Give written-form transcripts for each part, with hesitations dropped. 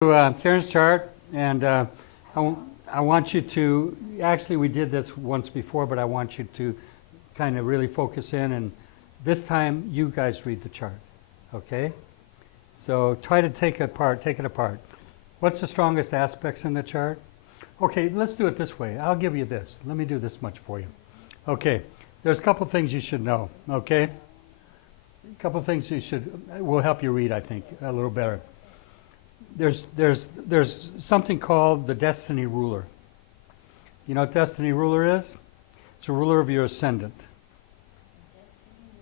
Karen's chart, and I want you to, actually we did this once before, but I want you to kind of really focus in, and this time you guys read the chart, okay? So try to take it apart. What's the strongest aspects in the chart? Okay, let's do it this way. I'll give you this. Let me do this much for you. Okay, there's a couple things you should know, okay? A couple things will help you read, I think, a little better. There's something called the destiny ruler. You know what destiny ruler is? It's a ruler of your ascendant. Destiny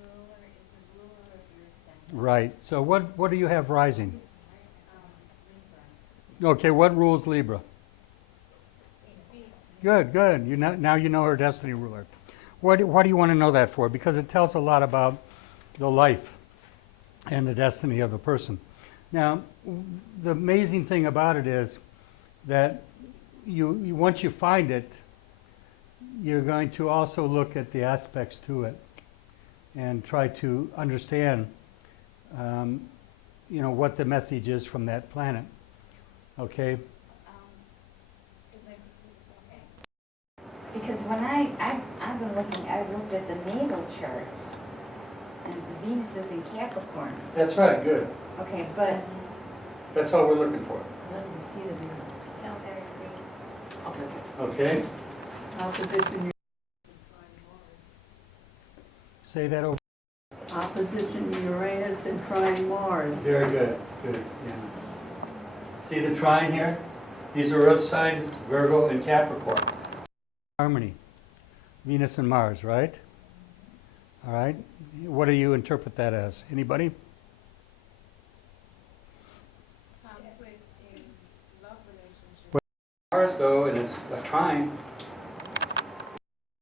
ruler is the ruler of your ascendant. Right. So what do you have rising? Libra. Okay, what rules Libra? Good. Now you know her destiny ruler. Why do you want to know that for? Because it tells a lot about the life and the destiny of a person. Now, the amazing thing about it is that you once you find it, you're going to also look at the aspects to it and try to understand, what the message is from that planet. Okay. Because when I've been looking, I've looked at the natal charts, and the Venus is in Capricorn. That's right. Good. Okay, but That's all we're looking for. I didn't see the Venus. don't very Okay. Opposition, Say that over. opposition Uranus and trine Mars. Very good. Good. Yeah. See the trine here? These are Earth signs, Virgo and Capricorn. Harmony. Venus and Mars, right? All right. What do you interpret that as? Anybody? conflict in love relationship. Well, Mars, though, and it's a trine.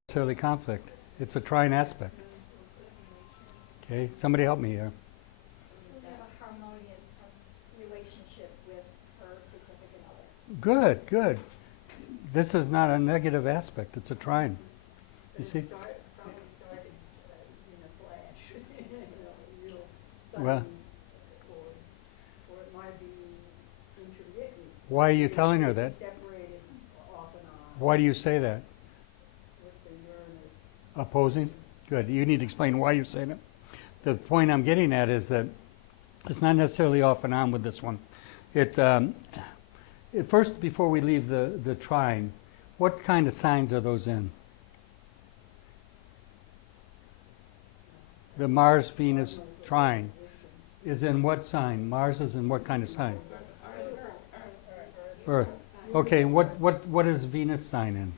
Necessarily conflict. It's a trine aspect. Okay. Somebody help me here. We have a harmonious relationship with her significant other. Good. Good. This is not a negative aspect. It's a trine. You see? Probably started in a flash, real Well, sudden, or it might be intermittent. why are you telling her that? Separated off and on Why do you say that? with the Uranus. Opposing? Good. You need to explain why you're saying it. The point I'm getting at is that it's not necessarily off and on with this one. First, before we leave the trine, what kind of signs are those in? The Mars-Venus trine is in what sign? Mars is in what kind of sign? Earth. Okay, what is Venus sign in?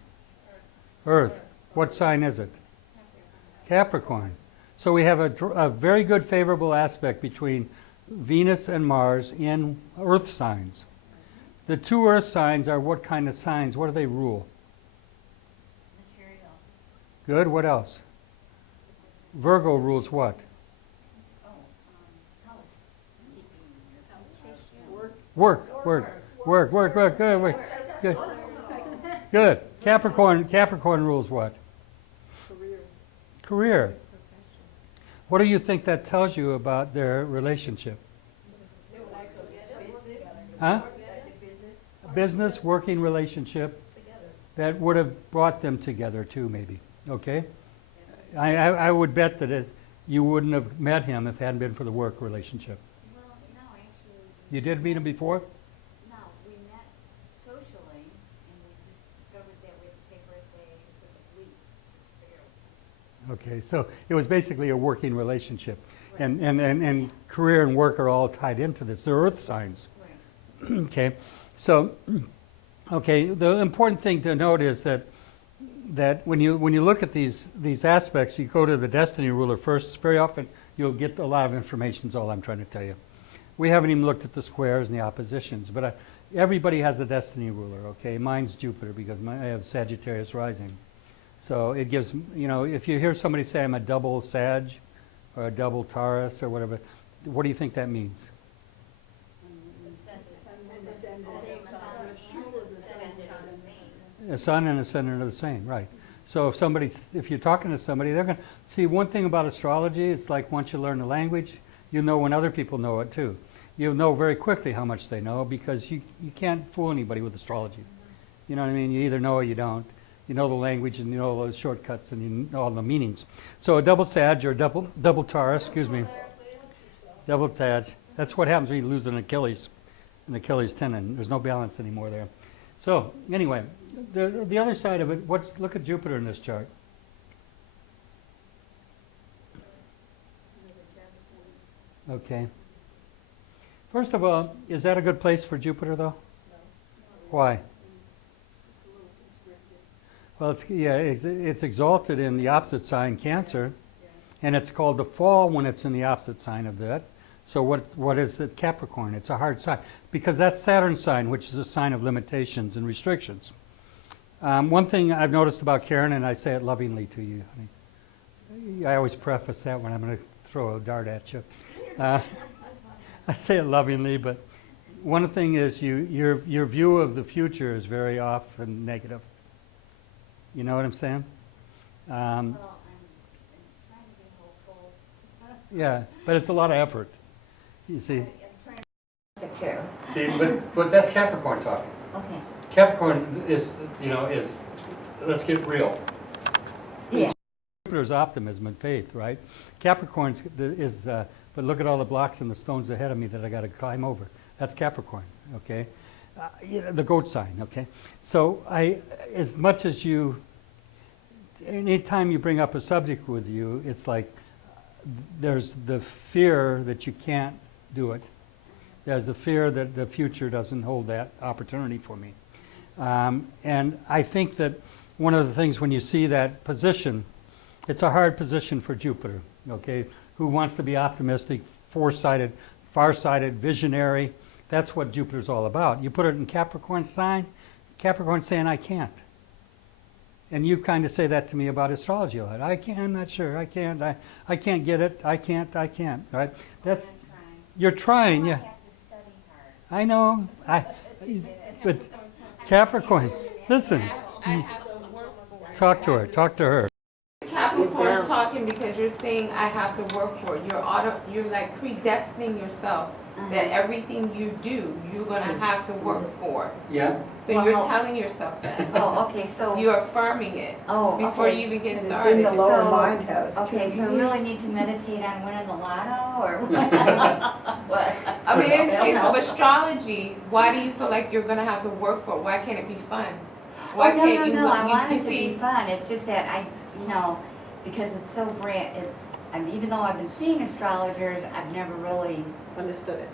Earth. What sign is it? Capricorn. So we have a very good favorable aspect between Venus and Mars in Earth signs. The two Earth signs are what kind of signs? What do they rule? material. Good. What else? Virgo rules what? House. Keeping your Work. Good. Good. Capricorn rules what? Career. What do you think that tells you about their relationship? Huh? Business, working relationship that would have brought them together too, maybe. Okay? I would bet that you wouldn't have met him if it hadn't been for the work relationship. Well, no, actually, You did meet him before? no, we met socially, and we discovered that we had to take birthday for the weeks. Okay, so it was basically a working relationship. And career and work are all tied into this. They're earth signs. Right. Okay, so, the important thing to note is that when you look at these aspects, you go to the destiny ruler first. Very often you'll get a lot of information, is all I'm trying to tell you. We haven't even looked at the squares and the oppositions, but everybody has a destiny ruler, okay? Mine's Jupiter because I have Sagittarius rising. So it gives, if you hear somebody say I'm a double Sag or a double Taurus or whatever, what do you think that means? A sun and ascendant are the same, right? So if you're talking to somebody, they're going to see one thing about astrology. It's like once you learn the language, you know when other people know it too. you'll know very quickly how much they know, because you can't fool anybody with astrology. You know what I mean? You either know or you don't. You know the language and you know those shortcuts and you know all the meanings. So a double Sag or double Taurus, excuse me, double Sag. That's what happens when you lose an Achilles tendon. There's no balance anymore there. So anyway, the other side of it. Look at Jupiter in this chart. Okay. First of all, is that a good place for Jupiter, though? No. Why? Well, it's exalted in the opposite sign, Cancer, and it's called the fall when it's in the opposite sign of that. So what is it? Capricorn. It's a hard sign because that's Saturn's sign, which is a sign of limitations and restrictions. One thing I've noticed about Karen, and I say it lovingly to you, honey. I always preface that when I'm going to throw a dart at you. I say it lovingly, but one thing is your view of the future is very often negative. You know what I'm saying? Well, I'm trying to be hopeful. Yeah, but it's a lot of effort. You see? I'm trying to too. See, but that's Capricorn talking. Okay. Capricorn is let's get real. Yeah. Jupiter's optimism and faith, right? Capricorn's but look at all the blocks and the stones ahead of me that I got to climb over. That's Capricorn, okay? The goat sign, okay? So as much as anytime you bring up a subject with you, it's like there's the fear that you can't do it. There's the fear that the future doesn't hold that opportunity for me. And I think that one of the things when you see that position, it's a hard position for Jupiter, okay? Who wants to be optimistic, foresighted, farsighted, visionary. That's what Jupiter's all about. You put it in Capricorn sign, Capricorn's saying, I can't. And you kind of say that to me about astrology a lot. I can't, I'm not sure, I can't get it, I can't, right? That's, you're trying, yeah. I have to study hard. I know, but Capricorn, listen, talk to her. Capricorn talking because you're saying I have to work for it. You're like predestining yourself that everything you do, you're gonna have to work for. Yeah. So Well, you're telling yourself that. Oh, okay, so. You're affirming it before okay. you even get And it's in started. the lower So- mind house. Okay, too. so I really need to meditate on winning the lotto, or what? I mean, in Well, case no. of astrology, why do you feel like you're gonna have to work for it? Why can't it be fun? Why Oh, can't no, I want you it to be see? fun, it's just that because it's so even though I've been seeing astrologers, I've never really, Understood it.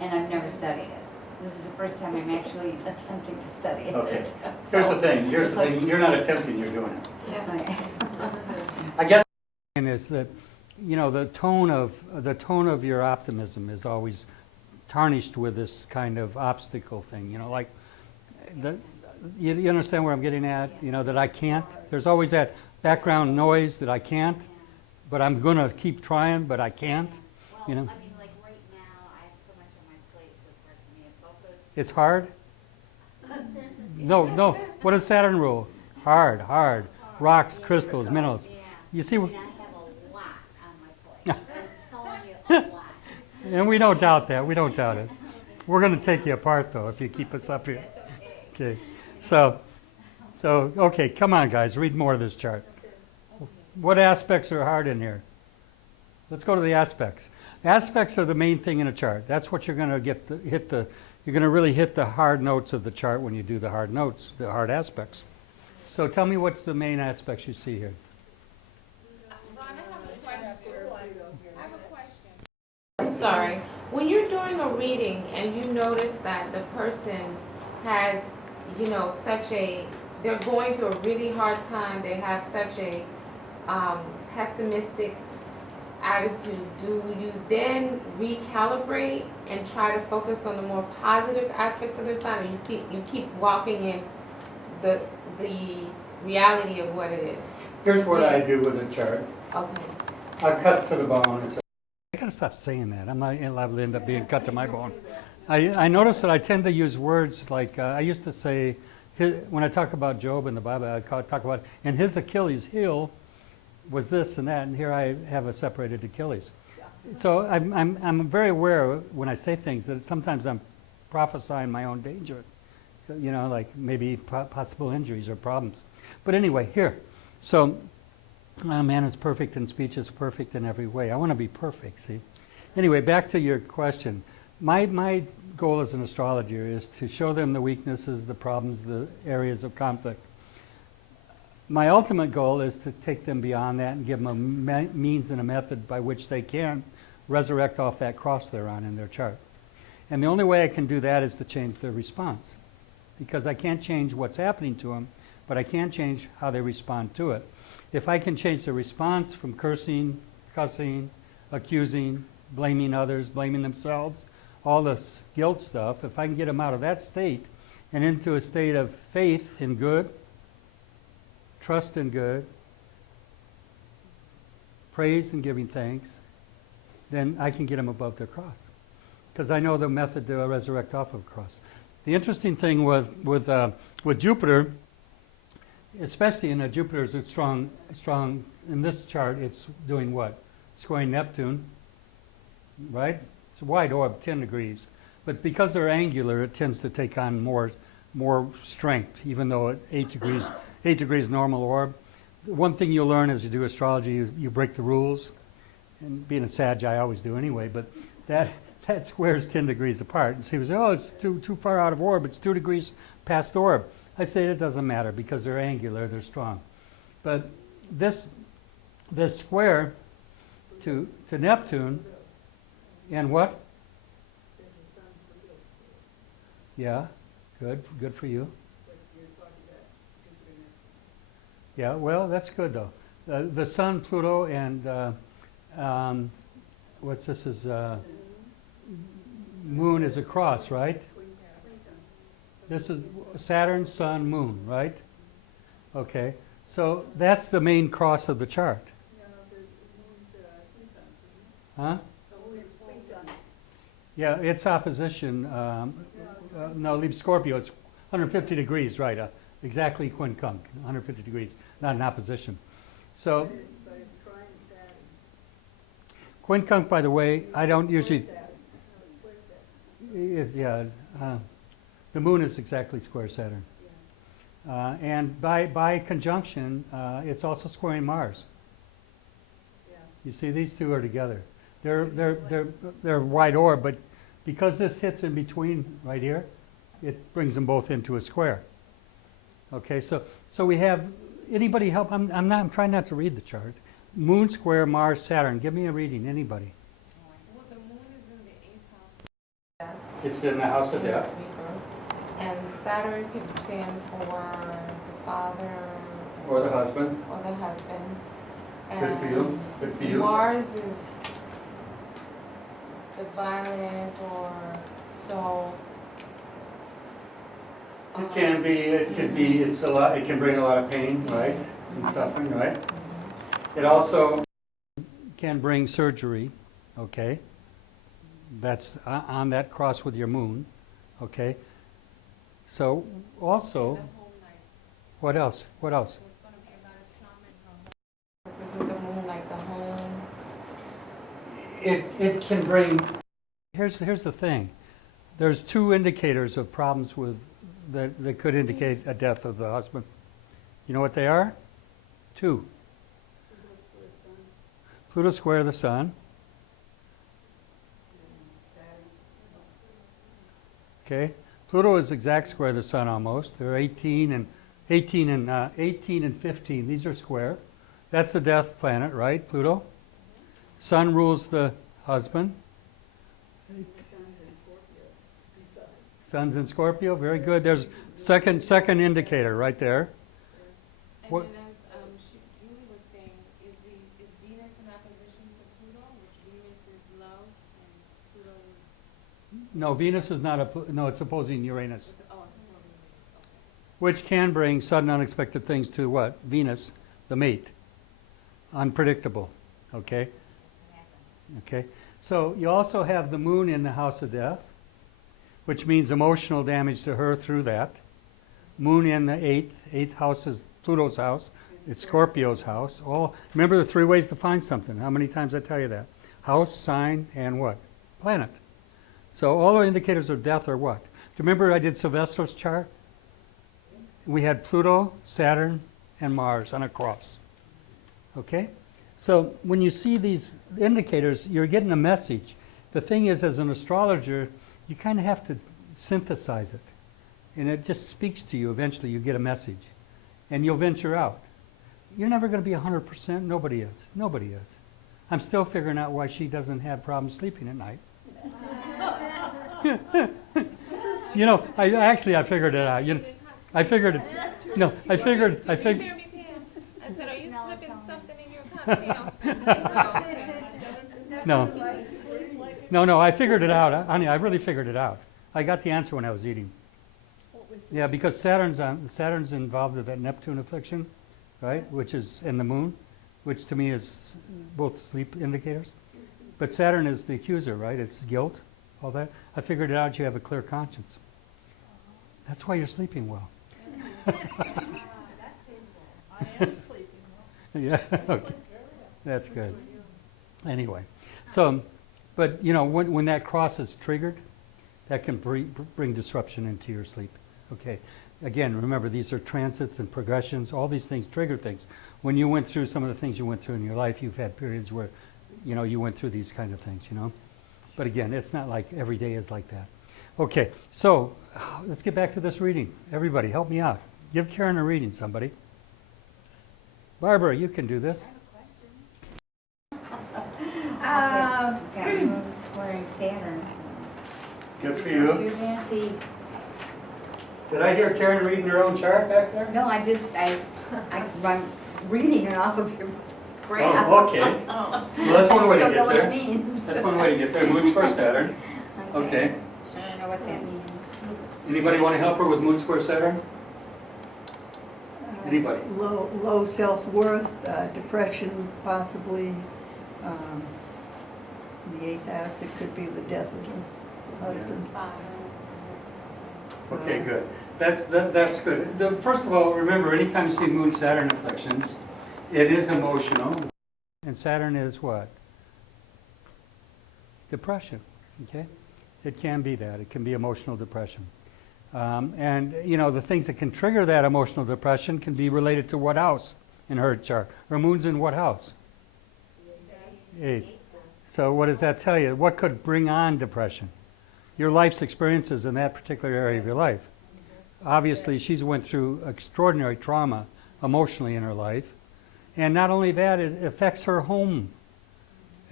and I've never studied it. This is the first time I'm actually attempting to study it. Okay. So, Here's the thing, you're not attempting, you're doing it. okay. I guess is that the tone of your optimism is always tarnished with this kind of obstacle thing. You understand where I'm getting at? That I can't. There's always that background noise that I can't, but I'm gonna keep trying, but I can't. Well, I mean, like right now, I have so much on my plate, so it's hard for me to focus. It's hard. No. What does Saturn rule? Hard. Rocks, crystals, minerals. Yeah. You see. I mean, I have a lot on my plate. I'm telling you, a lot. And we don't doubt that. We don't doubt it. We're going to take you apart, though, if you keep us up here. Okay. So, okay, come on, guys. Read more of this chart. What aspects are hard in here? Let's go to the aspects. Aspects are the main thing in a chart. That's what you're going to you're going to really hit the hard notes of the chart when you do the hard notes, the hard aspects. So tell me what's the main aspects you see here. I'm sorry. When you're doing a reading and you notice that the person has, they're going through a really hard time, they have such a pessimistic attitude, do you then recalibrate and try to focus on the more positive aspects of their sign, or you keep walking in the reality of what it is? Here's what I do with a chart. Okay. I cut to the bone and say, I gotta stop saying that. I'm not liable to end up being cut to my bone. I notice that I tend to use words like, I used to say, when I talk about Job in the Bible, I talk about, and his Achilles heel was this and that, and here I have a separated Achilles. So I'm very aware when I say things that sometimes I'm prophesying my own danger. You know, like maybe possible injuries or problems. But anyway, here. So, man is perfect in speech, is perfect in every way. I want to be perfect, see? Anyway, back to your question. My goal as an astrologer is to show them the weaknesses, the problems, the areas of conflict. My ultimate goal is to take them beyond that and give them a means and a method by which they can resurrect off that cross they're on in their chart. And the only way I can do that is to change their response. Because I can't change what's happening to them, but I can change how they respond to it. If I can change the response from cursing, cussing, accusing, blaming others, blaming themselves, all the guilt stuff, if I can get them out of that state and into a state of faith in good, trust in good, praise and giving thanks, then I can get them above their cross. Because I know the method to resurrect off of a cross. The interesting thing with Jupiter, especially in Jupiter's strong in this chart, it's doing what? Squaring Neptune, right? It's a wide orb, 10 degrees. But because they're angular, it tends to take on more strength, even though at 8 degrees normal orb. The one thing you'll learn as you do astrology is you break the rules. And being a Sag, I always do anyway, but that squares 10 degrees apart. And so he say, oh, it's too far out of orb. It's 2 degrees past orb. I say it doesn't matter because they're angular, they're strong. But this square to Neptune, and what? Yeah, good for you. Yeah, well, that's good though. The Sun, Pluto, and what's this is Moon is a cross, right? This is Saturn, Sun, Moon, right? Okay, so that's the main cross of the chart. Huh? Yeah, it's opposition. No, leave Scorpio. It's 150 degrees, right? Exactly quincunx, 150 degrees, not in opposition. So, quincunx, by the way, I don't usually. Yeah, the Moon is exactly square Saturn, and by conjunction, it's also squaring Mars. You see, these two are together. They're wide orb, but because this hits in between right here, it brings them both into a square. Okay, so we have anybody help? I'm trying not to read the chart. Moon square Mars Saturn. Give me a reading. Anybody? Well, the moon is in the 8th house. It's in the house of death. And Saturn could stand for the father Or the husband. or the husband. Good for you. Good for you. Mars is the violent or so. It can be. It could be. It's a lot. It can bring a lot of pain, right, and suffering, right. It also can bring surgery. Okay. That's on that cross with your moon. Okay. So also, what else? What else? Isn't the moon like the home? It can bring. Here's the thing. There's two indicators of problems with that could indicate a death of the husband. You know what they are? Two. Pluto square the Sun. Okay. Pluto is exact square the Sun almost. They're 18 and 15. These are square. That's the death planet, right? Pluto. Sun rules the husband. Sun's in Scorpio. Very good. There's second indicator right there. And What? then as Julie was saying, is Venus in opposition to Pluto, which Venus is love and Pluto is... No, Venus is not no. It's opposing Uranus, It's opposing Venus. Okay. which can bring sudden, unexpected things to what? Venus, the mate. Unpredictable. Okay. Okay. So you also have the Moon in the house of death, which means emotional damage to her through that. Moon in the eighth house is Pluto's house. It's Scorpio's house. Remember the 3 ways to find something. How many times I tell you that? House, sign, and what? Planet. So all the indicators of death are what? Do you remember I did Sylvestro's chart? We had Pluto, Saturn, and Mars on a cross. Okay? So when you see these indicators, you're getting a message. The thing is, as an astrologer, you kind of have to synthesize it. And it just speaks to you. Eventually, you get a message. And you'll venture out. You're never going to be 100%. Nobody is. Nobody is. I'm still figuring out why she doesn't have problems sleeping at night. You know, I figured it out. I figured it. No, I figured. Did you hear me, Pam? I said, are you slipping something in your cocktail? No, I figured it out. Honey, I really figured it out. I got the answer when I was eating. Yeah, because Saturn's involved with that Neptune affliction, right? Which is in the moon, which to me is both sleep indicators. But Saturn is the accuser, right? It's guilt, all that. I figured it out. You have a clear conscience. That's why you're sleeping well. I am sleeping well. Yeah, okay. That's good. Anyway, so, but you know, when that cross is triggered, that can bring disruption into your sleep. Okay. Again, remember, these are transits and progressions. All these things trigger things. When you went through some of the things you went through in your life, you've had periods where, you know, you went through these kind of things, you know. But again, it's not like every day is like that. Okay, so let's get back to this reading. Everybody, help me out. Give Karen a reading, somebody. Barbara, you can do this. Got moon squaring Saturn. Good for Do that the Did I hear Karen reading her own chart back there? No, I'm reading it off of your graph. Oh, okay. Oh. Well, that's one way to I still know get what it there. means. That's one way to get there. Moon square Saturn. Okay. So I don't know what that means. Anybody want to help her with Moon square Saturn? Anybody? Low self-worth, depression, possibly. The eighth house, it could be the death of the husband. Okay, good. That's good. First of all, remember, anytime you see Moon Saturn afflictions, it is emotional. And Saturn is what? Depression. Okay? It can be that. It can be emotional depression. And, you know, the things that can trigger that emotional depression can be related to what house in her chart. Her moon's in what house? 8th. So what does that tell you? What could bring on depression? Your life's experiences in that particular area of your life. Obviously, she's went through extraordinary trauma emotionally in her life. And not only that, it affects her home.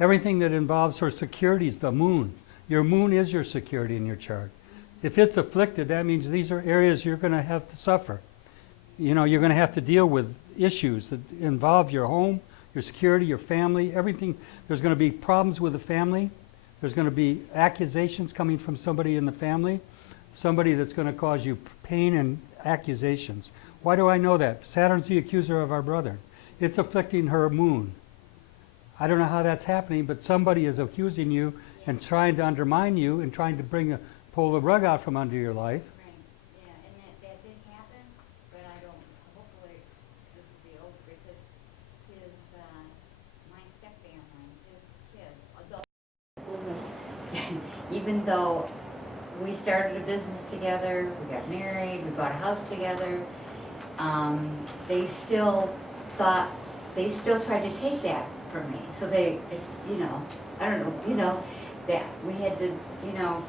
Everything that involves her security is the moon. Your moon is your security in your chart. If it's afflicted, that means these are areas you're going to have to suffer. You know, you're going to have to deal with issues that involve your home, your security, your family, everything. There's going to be problems with the family. There's going to be accusations coming from somebody in the family, somebody that's going to cause you pain and accusations. Why do I know that? Saturn's the accuser of our brother. It's afflicting her moon. I don't know how that's happening, but somebody is accusing you and trying to undermine you and trying to pull the rug out from under your life. Right, yeah, and that did happen, but I don't, hopefully, this will be over because my step-family, his kids, even though we started a business together, we got married, we bought a house together, they still tried to take that from me. So I don't know, that we had to,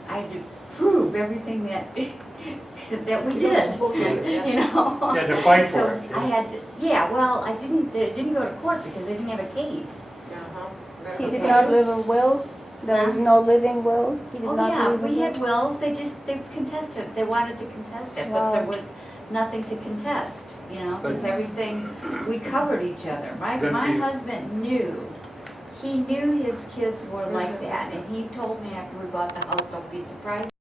I had to prove everything that that we did, You had to fight for so it. I had to, it didn't go to court because they didn't have a case. He did not live in will? There was no living will? He did Oh, not yeah, live in we will? had wills, they contested, they wanted to contest it, but Wow. there was nothing to contest, because everything, we covered each other. My Good for you. husband he knew his kids were like that, and he told me after we bought the house, don't be surprised